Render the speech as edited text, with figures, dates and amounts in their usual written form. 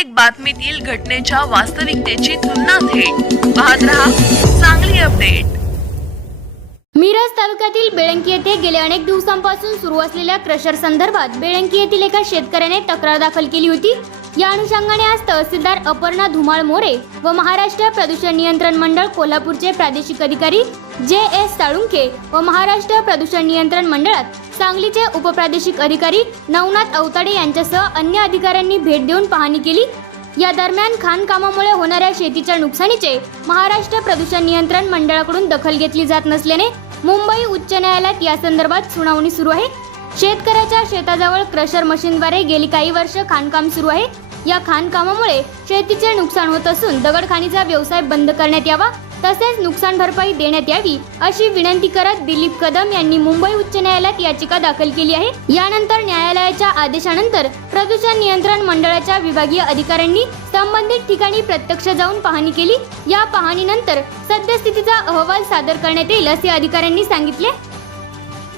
प्रत्येक बातमीतील घटनेच्या वास्तविकतेची तुलना थेट पाहत रहा चांगली अपडेट। मिरज तालुक्यातील बेळंकी येथे गेल्या अनेक दिवसांपासून सुरू असलेल्या क्रशर संदर्भात बेळंकी येथील एका शेतकऱ्याने तक्रार दाखल केली होती। या अनुषंगाने आज तहसीलदार अपर्णा धुमाळ मोरे व महाराष्ट्र प्रदूषण नियंत्रण मंडळ कोल्हापूरचे प्रादेशिक अधिकारी जे.एस. साळुंखे व महाराष्ट्र प्रदूषण नियंत्रण मंडळात सांगलीचे उपप्रादेशिक अधिकारी नवनाथ अवताडे यांच्यासह अन्य अधिकाऱ्यांनी भेट देऊन पाहणी केली। या दरम्यान खाणकामामुळे होणाऱ्या शेतीच्या नुकसानीचे महाराष्ट्र प्रदूषण नियंत्रण मंडळाकडून दखल घेतली जात नसल्याने मुंबई उच्च न्यायालयात या संदर्भात सुनावणी सुरू आहे। शेतकऱ्याच्या शेताजवळ क्रशर मशीनद्वारे गेली काही वर्ष खाणकाम सुरू आहे। या खाणकामामुळे शेतीचे नुकसान होत असून दगडखाणीचा व्यवसाय बंद करण्यात यावा तसेच नुकसान भरपाई देण्यात यावी अशी विनंती करत दिलीप कदम यांनी मुंबई उच्च न्यायालयात याचिका दाखल केली आहे। यानंतर न्यायालयाच्या आदेशानंतर प्रदूषण नियंत्रण मंडळाच्या विभागीय अधिकाऱ्यांनी संबंधित ठिकाणी प्रत्यक्ष जाऊन पाहणी केली। या पाहणीनंतर सद्यस्थितीचा अहवाल सादर करण्यात येईल असे अधिकाऱ्यांनी सांगितले।